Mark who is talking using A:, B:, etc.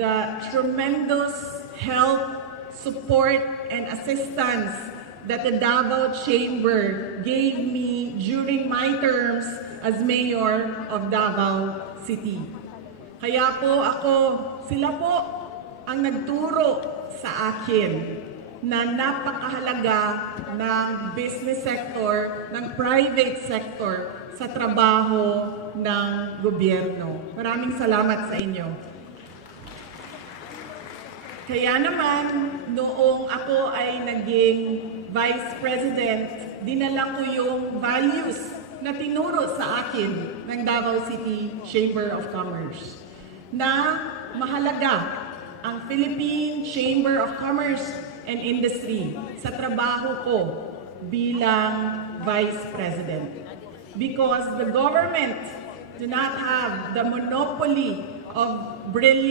A: the tremendous help, support, and assistance that the Davao Chamber gave me during my terms as mayor of Davao City. Kaya po ako, sila po ang nagturo sa akin na napakahalaga ng business sector, ng private sector sa trabaho ng gobyerno. Maraming salamat sa inyo. Kaya naman, noong ako ay naging Vice President, dinala ko yung values na tinuro sa akin ng Davao City Chamber of Commerce na mahalaga ang Philippine Chamber of Commerce and Industry sa trabaho ko bilang Vice President. Because the government do not have the monopoly of brilliant